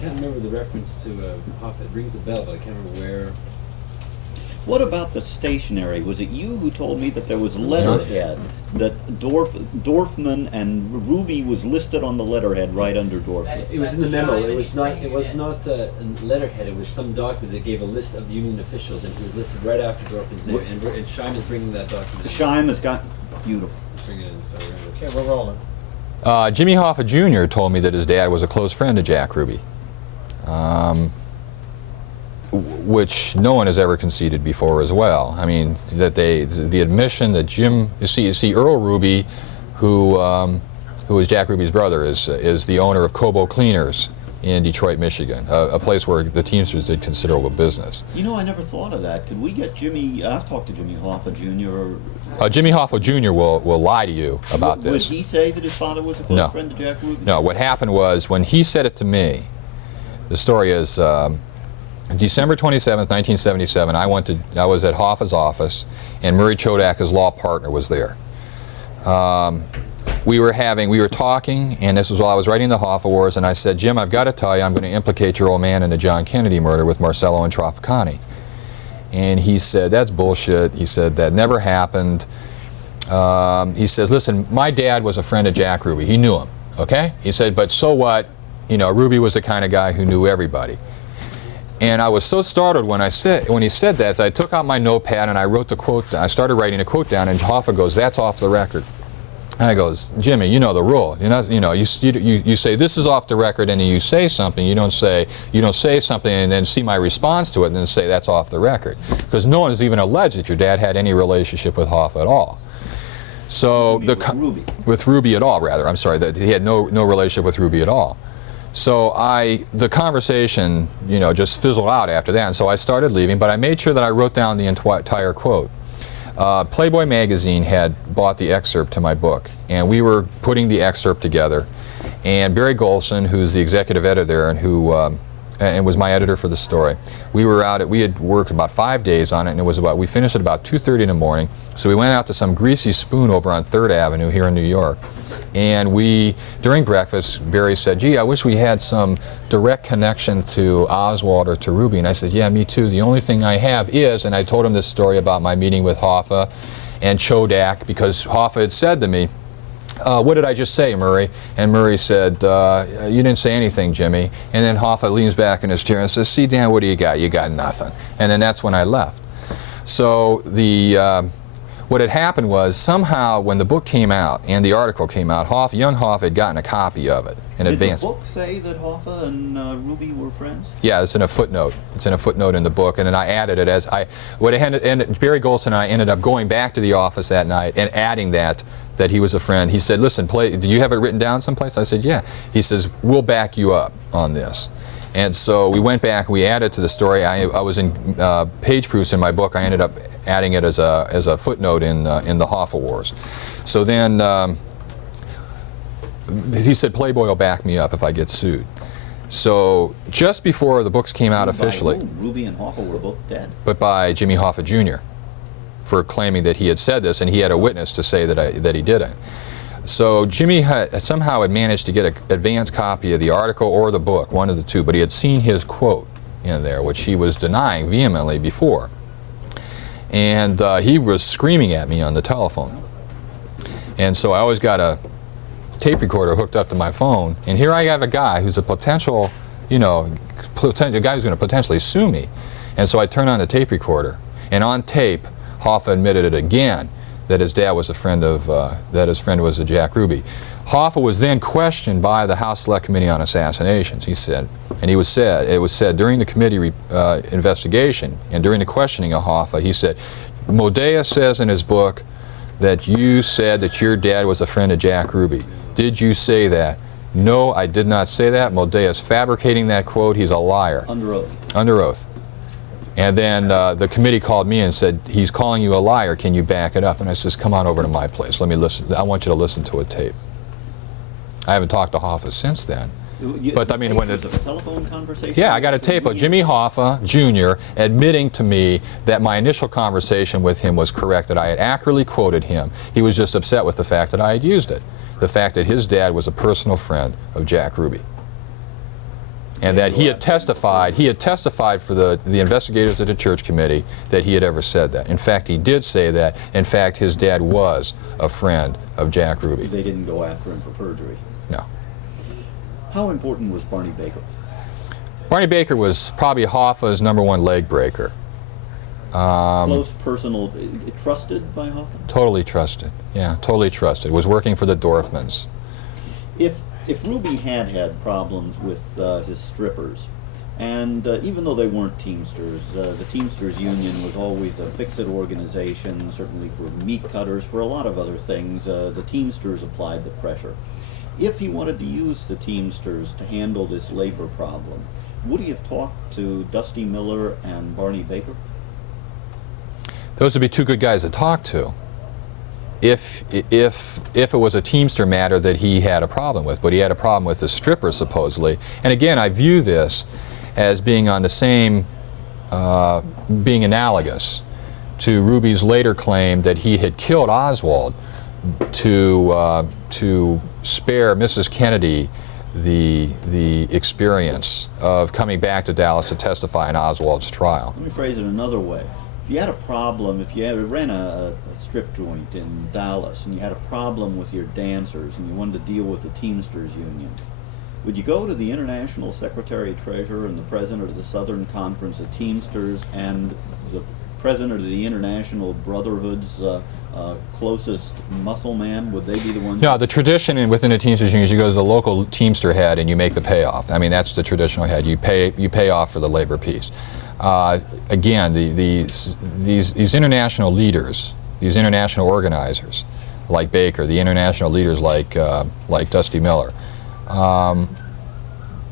can't remember the reference to Hoffa. It rings a bell, but I can't remember where. What about the stationery? Was it you who told me that there was a letterhead, that Dorfman and Ruby was listed on the letterhead right under Dorfman? It was in the memo. It was not. It was not a letterhead. It was some document that gave a list of union officials, and he was listed right after Dorfman's name. And Scheim is bringing that document. Scheim has got beautiful. Bring it in. So Okay, we're rolling. Jimmy Hoffa Jr. told me that his dad was a close friend of Jack Ruby, which no one has ever conceded before as well. I mean, that the admission that Jim, you see Earl Ruby, who is Jack Ruby's brother, is the owner of Cobo Cleaners in Detroit, Michigan, a place where the Teamsters did considerable business. You know, I never thought of that. Could we get Jimmy? I've talked to Jimmy Hoffa Jr. Jimmy Hoffa Jr. will lie to you about this. Would he say that his father was a close friend of Jack Ruby? No. What happened was, when he said it to me, the story is December 27th, 1977. I was at Hoffa's office, and Murray Chodak, his law partner, was there. We were talking, and this was while I was writing the Hoffa Wars, and I said, Jim, I've got to tell you, I'm going to implicate your old man in the John Kennedy murder with Marcello and Traficani. And he said, that's bullshit. He said, that never happened. He says, listen, my dad was a friend of Jack Ruby. He knew him, okay? He said, but so what? You know, Ruby was the kind of guy who knew everybody. And I was so startled when he said that, I took out my notepad and I wrote the quote. I started writing a quote down, and Hoffa goes, that's off the record. And I goes, Jimmy, you know the rule. You say this is off the record, and then you say something. You don't say something and then see my response to it and then say that's off the record, because no one has even alleged that your dad had any relationship with Hoffa at all. So with Ruby at all, rather. I'm sorry, that he had no relationship with Ruby at all. So the conversation, just fizzled out after that, and so I started leaving. But I made sure that I wrote down the entire quote. Playboy magazine had bought the excerpt to my book, and we were putting the excerpt together. And Barry Golson, who's the executive editor there, and who and was my editor for the story, we had worked about 5 days on it, and we finished at about 2:30 in the morning. So we went out to some greasy spoon over on 3rd Avenue here in New York. And during breakfast, Barry said, gee, I wish we had some direct connection to Oswald or to Ruby. And I said, yeah, me too. The only thing I have is, and I told him this story about my meeting with Hoffa and Chodak, because Hoffa had said to me, what did I just say, Murray? And Murray said, you didn't say anything, Jimmy. And then Hoffa leans back in his chair and says, see, Dan, what do you got? You got nothing. And then that's when I left. So what had happened was, somehow when the book came out and the article came out, young Hoffa had gotten a copy of it in advance. Did the book say that Hoffa and Ruby were friends? Yeah, it's in a footnote. It's in a footnote in the book, and then I added it as Barry Golson and I ended up going back to the office that night and adding that he was a friend. He said, listen, do you have it written down someplace? I said, yeah. He says, we'll back you up on this. And so we went back, we added to the story. I was in page proofs in my book. I ended up adding it as a footnote in the Hoffa Wars. So then he said, Playboy will back me up if I get sued. So just before the books came out officially, Ruby and Hoffa were both dead. But by Jimmy Hoffa Jr. for claiming that he had said this, and he had a witness to say that he didn't. So Jimmy somehow had managed to get an advance copy of the article or the book, one of the two, but he had seen his quote in there, which he was denying vehemently before. And he was screaming at me on the telephone. And so I always got a tape recorder hooked up to my phone, and here I have a guy who's a potential, a guy who's going to potentially sue me. And so I turn on the tape recorder, and on tape, Hoffa admitted it again, that his dad was a friend of, that his friend was a Jack Ruby. Hoffa was then questioned by the House Select Committee on Assassinations, he said. And it was said during the committee investigation and during the questioning of Hoffa, he said, Moldea says in his book that you said that your dad was a friend of Jack Ruby. Did you say that? No, I did not say that. Moldea is fabricating that quote. He's a liar. Under oath. Under oath. And then the committee called me and said, he's calling you a liar, can you back it up? And I says, come on over to my place, let me listen, I want you to listen to a tape. I haven't talked to Hoffa since then. But I mean, when it was a telephone conversation? Yeah, I got a tape of Jimmy Hoffa Jr. admitting to me that my initial conversation with him was correct, that I had accurately quoted him. He was just upset with the fact that I had used it. The fact that his dad was a personal friend of Jack Ruby. and that he had testified for the investigators at the church committee that he had ever said that. In fact, he did say that. In fact, his dad was a friend of Jack Ruby. They didn't go after him for perjury. No. How important was Barney Baker? Barney Baker was probably Hoffa's #1 leg breaker. Close, personal, trusted by Hoffa? Totally trusted. Yeah, totally trusted. Was working for the Dorfmans. If Ruby had problems with his strippers, and even though they weren't Teamsters, the Teamsters Union was always a fix-it organization, certainly for meat cutters, for a lot of other things. The Teamsters applied the pressure. If he wanted to use the Teamsters to handle this labor problem, would he have talked to Dusty Miller and Barney Baker? Those would be two good guys to talk to. If it was a Teamster matter that he had a problem with, but he had a problem with the strippers supposedly. And again, I view this as being on the same, being analogous to Ruby's later claim that he had killed Oswald to spare Mrs. Kennedy the experience of coming back to Dallas to testify in Oswald's trial. Let me phrase it another way. If you had a problem, if you ran a strip joint in Dallas and you had a problem with your dancers and you wanted to deal with the Teamsters Union, would you go to the International Secretary-Treasurer and the President of the Southern Conference of Teamsters and the President of the International Brotherhood's closest muscle man? Would they be the ones? No, the tradition within the Teamsters Union is you go to the local Teamster head and you make the payoff. I mean, that's the traditional head. You pay off for the labor piece. Again, these international leaders, these international organizers, like Baker, the international leaders like Dusty Miller,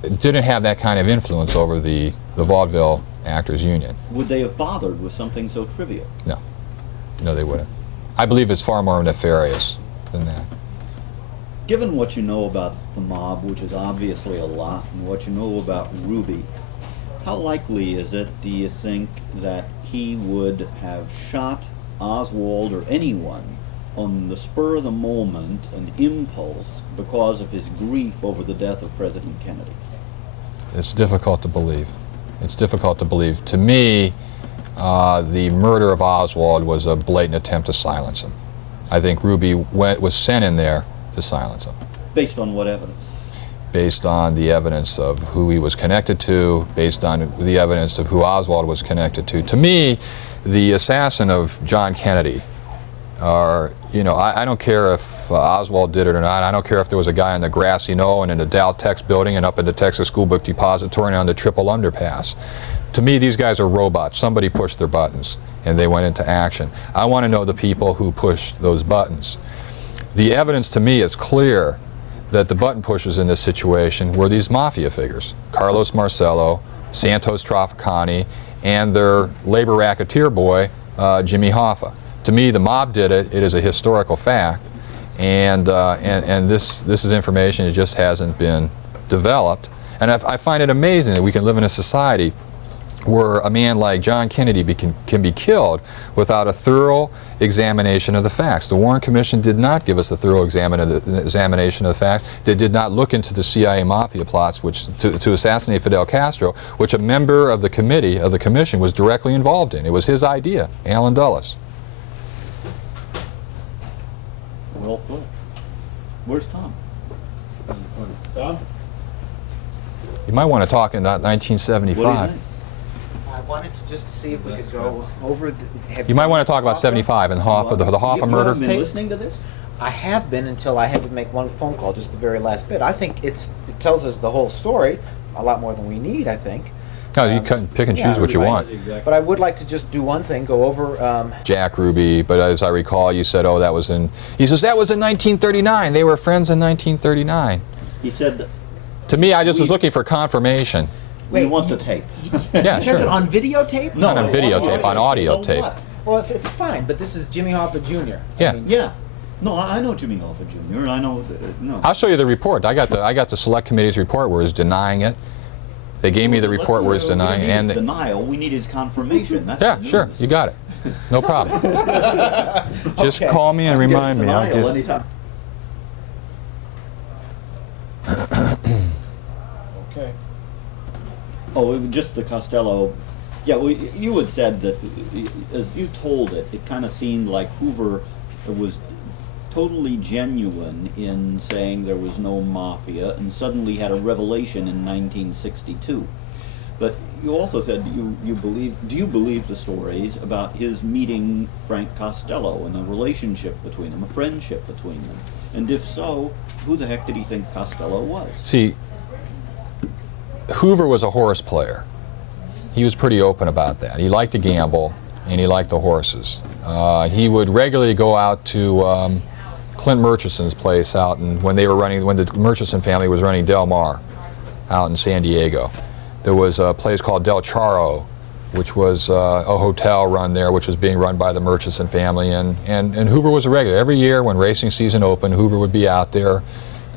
didn't have that kind of influence over the Vaudeville Actors Union. Would they have bothered with something so trivial? No. No, they wouldn't. I believe it's far more nefarious than that. Given what you know about the mob, which is obviously a lot, and what you know about Ruby, how likely is it, do you think, that he would have shot Oswald or anyone on the spur of the moment, an impulse, because of his grief over the death of President Kennedy? It's difficult to believe. It's difficult to believe. To me, the murder of Oswald was a blatant attempt to silence him. I think Ruby was sent in there to silence him. Based on what evidence? Based on the evidence of who he was connected to, based on the evidence of who Oswald was connected to. To me, the assassin of John Kennedy, I don't care if Oswald did it or not. I don't care if there was a guy on the grassy knoll and in the Dow Tex building and up in the Texas School Book Depository and on the Triple Underpass. To me, these guys are robots. Somebody pushed their buttons and they went into action. I want to know the people who pushed those buttons. The evidence to me is clear that the button pushers in this situation were these mafia figures, Carlos Marcello, Santos Trafficani, and their labor racketeer boy, Jimmy Hoffa. To me, the mob did it. It is a historical fact, and this is information that just hasn't been developed. And I find it amazing that we can live in a society where a man like John Kennedy can be killed without a thorough examination of the facts. The Warren Commission did not give us a thorough examination of the facts. They did not look into the CIA mafia plots to assassinate Fidel Castro, which a member of the commission was directly involved in. It was his idea, Alan Dulles. Well put. Where's Tom? Tom? You might want to talk in What do you 1975. think? I wanted to just see if we could go over. You might want to talk about 75 and Hoffa, the Hoffa You murder. haven't been listening to this? I have been until I had to make one phone call, just the very last bit. I think it tells us the whole story, a lot more than we need, I think. No, you can pick and choose what you right. want. Exactly. But I would like to just do one thing, go over. Jack Ruby, but as I recall, you said, oh, that was in, he says, that was in 1939. They were friends in 1939. He said, To me, I just was looking for confirmation. we Wait, want the tape. Yeah, He says sure. it on videotape? No, Not on videotape, on audio so tape. what? Well, if it's fine, but this is Jimmy Hoffa Jr. Yeah. Yeah. No, I know Jimmy Hoffa Jr. I know, no. I'll show you the report. I got the select committee's report where he's denying it. They gave me the report where he's denying, We don't and need his denial, we need his confirmation. That's yeah, the sure, news. you got it. No problem. Just Okay. call me and I can get remind his me. I'll denial get- anytime. Okay. Oh, just the Costello. Yeah, well, you had said that, as you told it, it kind of seemed like Hoover was totally genuine in saying there was no mafia, and suddenly had a revelation in 1962. But you also said do you believe the stories about his meeting Frank Costello and a relationship between them, a friendship between them? And if so, who the heck did he think Costello was? See, Hoover was a horse player. He was pretty open about that. He liked to gamble, and he liked the horses. He would regularly go out to Clint Murchison's place out, and when the Murchison family was running Del Mar out in San Diego. There was a place called Del Charro, which was a hotel run there, which was being run by the Murchison family, and Hoover was a regular. Every year when racing season opened, Hoover would be out there,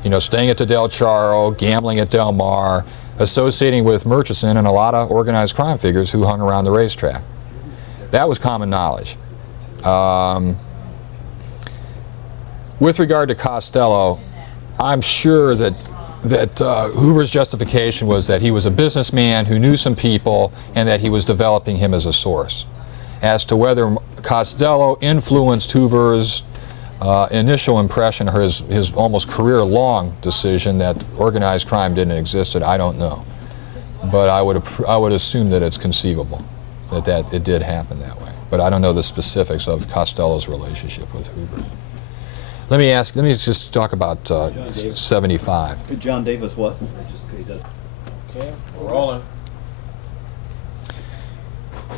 you know, staying at the Del Charro, gambling at Del Mar, associating with Murchison and a lot of organized crime figures who hung around the racetrack. That was common knowledge. With regard to Costello, I'm sure that Hoover's justification was that he was a businessman who knew some people and that he was developing him as a source. As to whether Costello influenced Hoover's initial impression, or his almost career-long decision that organized crime didn't exist, I don't know. But I would assume that it's conceivable that it did happen that way. But I don't know the specifics of Costello's relationship with Hoover. Let me just talk about 75. John Davis, what? Okay, we're rolling.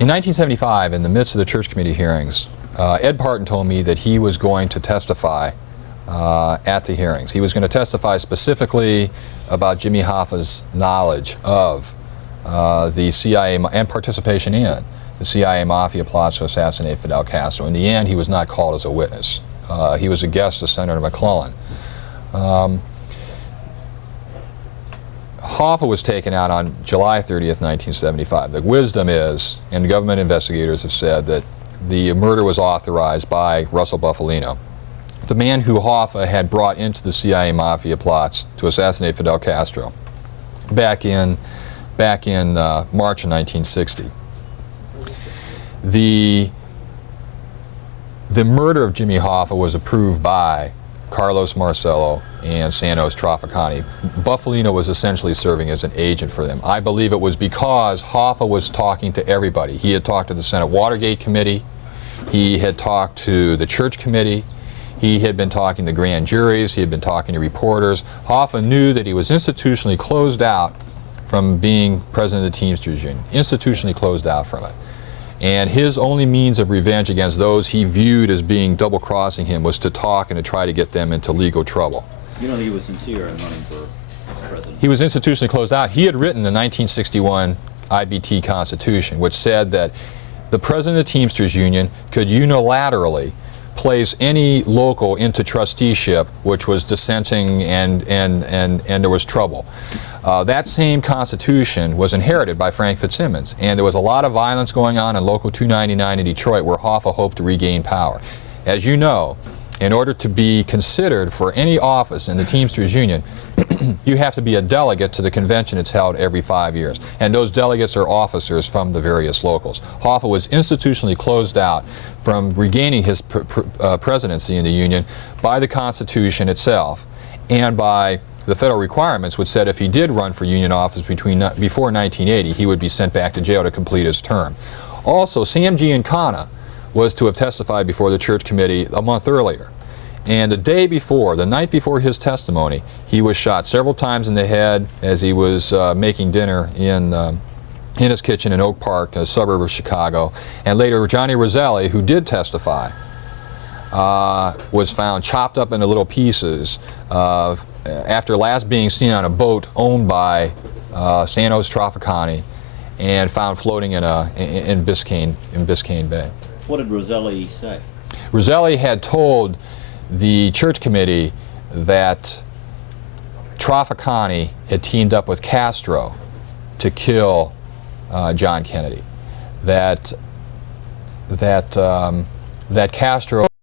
In 1975, in the midst of the church committee hearings, Ed Parton told me that he was going to testify at the hearings. He was going to testify specifically about Jimmy Hoffa's knowledge of the CIA and participation in the CIA mafia plots to assassinate Fidel Castro. In the end, he was not called as a witness. He was a guest of Senator McClellan. Hoffa was taken out on July 30th, 1975. The wisdom is, and government investigators have said, that the murder was authorized by Russell Buffalino, the man who Hoffa had brought into the CIA mafia plots to assassinate Fidel Castro back in March of 1960. The murder of Jimmy Hoffa was approved by Carlos Marcello and Santos Trafficani. Buffalino was essentially serving as an agent for them. I believe it was because Hoffa was talking to everybody. He had talked to the Senate Watergate Committee, he had talked to the Church Committee, he had been talking to grand juries, he had been talking to reporters. Hoffa knew that he was institutionally closed out from being president of the Teamsters Union, institutionally closed out from it. And his only means of revenge against those he viewed as being double-crossing him was to talk and to try to get them into legal trouble. You know, he was sincere in running for president. He was institutionally closed out. He had written the 1961 IBT Constitution, which said that the president of the Teamsters Union could unilaterally place any local into trusteeship which was dissenting and there was trouble. That same Constitution was inherited by Frank Fitzsimmons, and there was a lot of violence going on in Local 299 in Detroit where Hoffa hoped to regain power. As you know, in order to be considered for any office in the Teamsters Union, you have to be a delegate to the convention that's held every 5 years. And those delegates are officers from the various locals. Hoffa was institutionally closed out from regaining his presidency in the Union by the Constitution itself and by the federal requirements, which said if he did run for Union office before 1980, he would be sent back to jail to complete his term. Also, Sam Giancana was to have testified before the Church Committee a month earlier. And the night before his testimony, he was shot several times in the head as he was making dinner in his kitchen in Oak Park, a suburb of Chicago. And later, Johnny Roselli, who did testify, was found chopped up into little pieces after last being seen on a boat owned by Santos Trafficani and found floating in Biscayne Bay. What did Roselli say? Roselli had told the Church Committee that Trafficani had teamed up with Castro to kill John Kennedy. That Castro